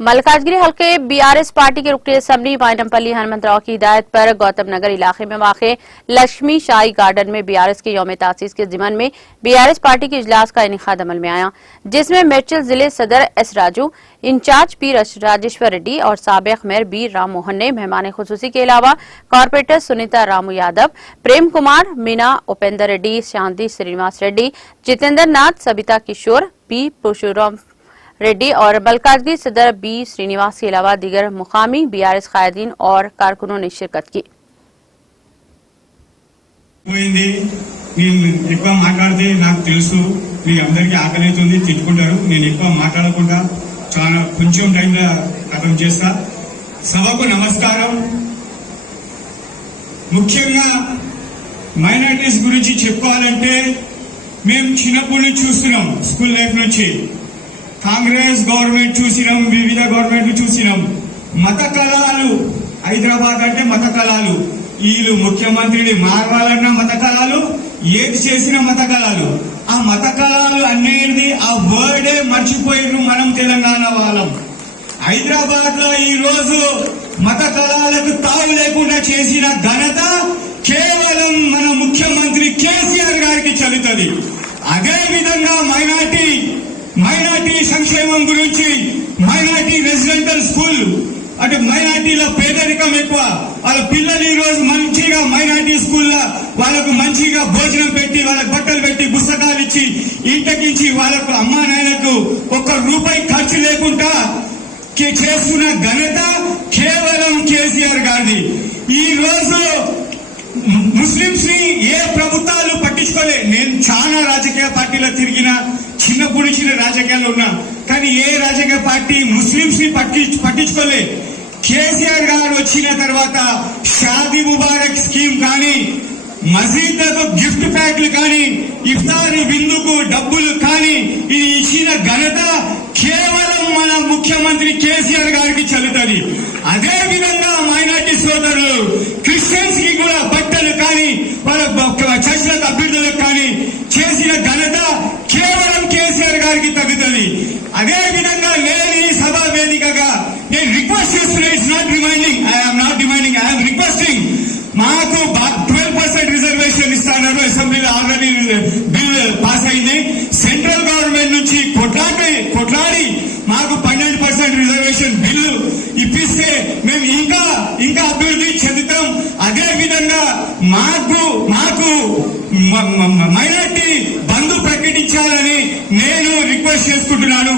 मलकाजगिरी हल्के BRS party के रुकने असम्बली मायनमपल्ली हनुमंतराव की हिदायत पर गौतम नगर इलाके में वाक़े लक्ष्मी शाही गार्डन में बीआरएस के यौम तासीस के ज़िमन में बीआरएस पार्टी के इजलास का इनेकाद अमल में आया, जिसमें मेडचल जिले सदर S Raju, incharge P Rajeshwar Reddy और साबिक मेयर बी राम मोहन ने मेहमान खुसूसी के अलावा कॉर्पोरेटर सुनीता रामू यादव, प्रेम कुमार, मीना उपेंद्र रेड्डी, शांति श्रीनिवास रेड्डी, जितेंद्र नाथ, सबिता किशोर, पी पुरुषोत्तम रेड्डी और मलकाजगिरी सदर बी श्रीनिवास के अलावा दीगर मुकामी बीआरएस कायदीन और कारकुनों ने शिरकत की। సభకు నమస్కారం। ముఖ్యంగా మైనారిటీస్ గురించి చెప్పుకోవాలంటే మేము చిన్నప్పటి నుంచి చూస్తున్నాం, స్కూల్ లైఫ్ నుంచి కాంగ్రెస్ గవర్నమెంట్ చూసినాం, వివిధ గవర్నమెంట్లు చూసినాం। మత కళాలు, హైదరాబాద్ అంటే మత కళాలు, వీళ్ళు ముఖ్యమంత్రిని మారవాలన్న మత కళాలు, ఏది చేసిన మత కళాలు। ఆ మత కళాలు అనేది ఆ వర్డే మర్చిపోయిన మనం తెలంగాణ వాళ్ళం। హైదరాబాద్ లో ఈ రోజు మత కళాలకు తావు లేకుండా చేసిన ఘనత కేవలం మన ముఖ్యమంత్రి కేసీఆర్ గారికి చెల్లుతుంది। అదే విధంగా మైనార్టీ సంక్షేమం గురించి మైనార్టీ రెసిడెంటల్ స్కూల్ అంటే మైనార్టీల పేదరికం ఎక్కువ, వాళ్ళ పిల్లలు ఈ రోజు మంచిగా మైనార్టీ స్కూల్లో వాళ్ళకు మంచిగా భోజనం పెట్టి, వాళ్ళకు బట్టలు పెట్టి, పుస్తకాలు ఇచ్చి, ఇంటికించి వాళ్ళకు అమ్మా నాయనకు ₹1 ఖర్చు లేకుండా చేస్తున్న ఘనత కేవలం కేసీఆర్ గారిది। ఈ రోజు ముస్లింస్ ని ఏ ప్రభుత్వాలు పట్టించుకోలే। నేను చాలా రాజకీయ పార్టీలో తిరిగిన, చిన్నప్పుడు నుంచి రాజకీయాల్లో ఉన్నా, కానీ ఏ రాజకీయ పార్టీ ముస్లింస్ ని పట్టించుకోలే। కేసీఆర్ గారు వచ్చిన తర్వాత షాదీ ముబారక్ స్కీమ్ కానీ, మసీద్లకు గిఫ్ట్ ప్యాక్లు కానీ, ఇఫ్తార్ విందుకు డబ్బులు కానీ, ఇది ఇచ్చిన ఘనత కేవలం మన ముఖ్యమంత్రి కేసీఆర్ గారికి చెల్లుతుంది। అదే విధంగా మైనార్టీ సోదరులు క్రిస్టియన్స్ కి కూడా బట్టలు కానీ, వాళ్ళ చర్చలకు అభ్యర్థులకు కానీ చేసిన ఘనత కేవలం కేసీఆర్ గారికి తగ్గుతుంది। అదే విధంగా నేను ఈ సభా వేదికగా నేను రిక్వెస్ట్ చేస్తున్నా, it's not reminding, I'm not demanding, I'm requesting, మాకు 12% రిజర్వేషన్ ఇస్తున్నారు, అసెంబ్లీలో ఆల్రెడీ బిల్ పాస్ అయింది। సెంట్రల్ గవర్నమెంట్ నుంచి కొట్లాడి మాకు 12% రిజర్వేషన్ బిల్లు ఇప్పిస్తే మేము ఇంకా అభివృద్ధి చెందుతాం। అదే విధంగా మాకు మైనార్టీ బంధు ప్రకటించాలని నేను రిక్వెస్ట్ చేసుకుంటున్నాను।